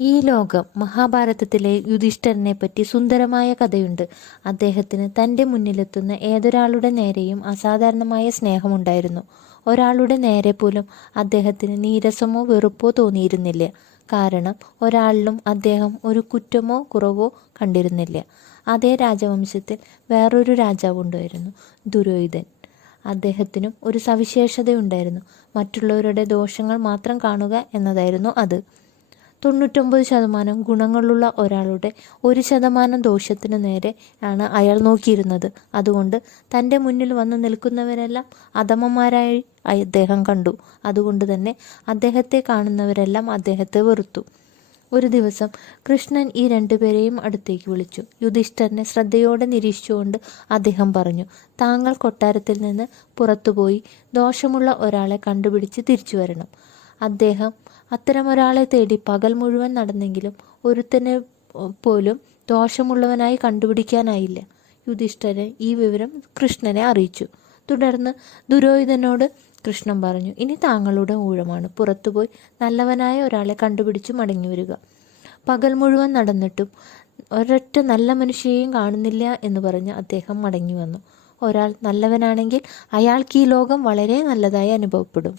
ഈ ലോകം മഹാഭാരതത്തിലെ യുധിഷ്ഠിരനെ പറ്റി സുന്ദരമായ കഥയുണ്ട്. അദ്ദേഹത്തിന് തൻ്റെ മുന്നിലെത്തുന്ന ഏതൊരാളുടെ നേരെയും അസാധാരണമായ സ്നേഹമുണ്ടായിരുന്നു. ഒരാളുടെ നേരെ പോലും അദ്ദേഹത്തിന് നീരസമോ വെറുപ്പോ തോന്നിയിരുന്നില്ല. കാരണം ഒരാളിലും അദ്ദേഹം ഒരു കുറ്റമോ കുറവോ കണ്ടിരുന്നില്ല. അതേ രാജവംശത്തിൽ വേറൊരു രാജാവുണ്ടായിരുന്നു, ദുര്യോധനൻ. അദ്ദേഹത്തിനും ഒരു സവിശേഷതയുണ്ടായിരുന്നു. മറ്റുള്ളവരുടെ ദോഷങ്ങൾ മാത്രം കാണുക എന്നതായിരുന്നു അത്. 99% ഗുണങ്ങളുള്ള ഒരാളുടെ 1% ദോഷത്തിനു നേരെ ആണ് അയാൾ നോക്കിയിരുന്നത്. അതുകൊണ്ട് തൻ്റെ മുന്നിൽ വന്നു നിൽക്കുന്നവരെല്ലാം അധമന്മാരായി അദ്ദേഹം കണ്ടു. അതുകൊണ്ട് തന്നെ അദ്ദേഹത്തെ കാണുന്നവരെല്ലാം അദ്ദേഹത്തെ വെറുത്തു. ഒരു ദിവസം കൃഷ്ണൻ ഈ രണ്ടുപേരെയും അടുത്തേക്ക് വിളിച്ചു. യുധിഷ്ഠിരനെ ശ്രദ്ധയോടെ നിരീക്ഷിച്ചുകൊണ്ട് അദ്ദേഹം പറഞ്ഞു, താങ്കൾ കൊട്ടാരത്തിൽ നിന്ന് പുറത്തുപോയി ദോഷമുള്ള ഒരാളെ കണ്ടുപിടിച്ച് തിരിച്ചു വരണം. അദ്ദേഹം അത്തരമൊരാളെ തേടി പകൽ മുഴുവൻ നടന്നെങ്കിലും ഒരുത്തനെ പോലും ദോഷമുള്ളവനായി കണ്ടുപിടിക്കാനായില്ല. യുധിഷ്ഠിരൻ ഈ വിവരം കൃഷ്ണനെ അറിയിച്ചു. തുടർന്ന് ദുര്യോധനനോട് കൃഷ്ണൻ പറഞ്ഞു, ഇനി താങ്കളുടെ ഊഴമാണ്. പുറത്തുപോയി നല്ലവനായ ഒരാളെ കണ്ടുപിടിച്ച് മടങ്ങി വരിക. പകൽ മുഴുവൻ നടന്നിട്ടും ഒരൊറ്റ നല്ല മനുഷ്യയെയും കാണുന്നില്ല എന്ന് പറഞ്ഞ് അദ്ദേഹം മടങ്ങി വന്നു. ഒരാൾ നല്ലവനാണെങ്കിൽ അയാൾക്ക് ഈ ലോകം വളരെ നല്ലതായി അനുഭവപ്പെടും.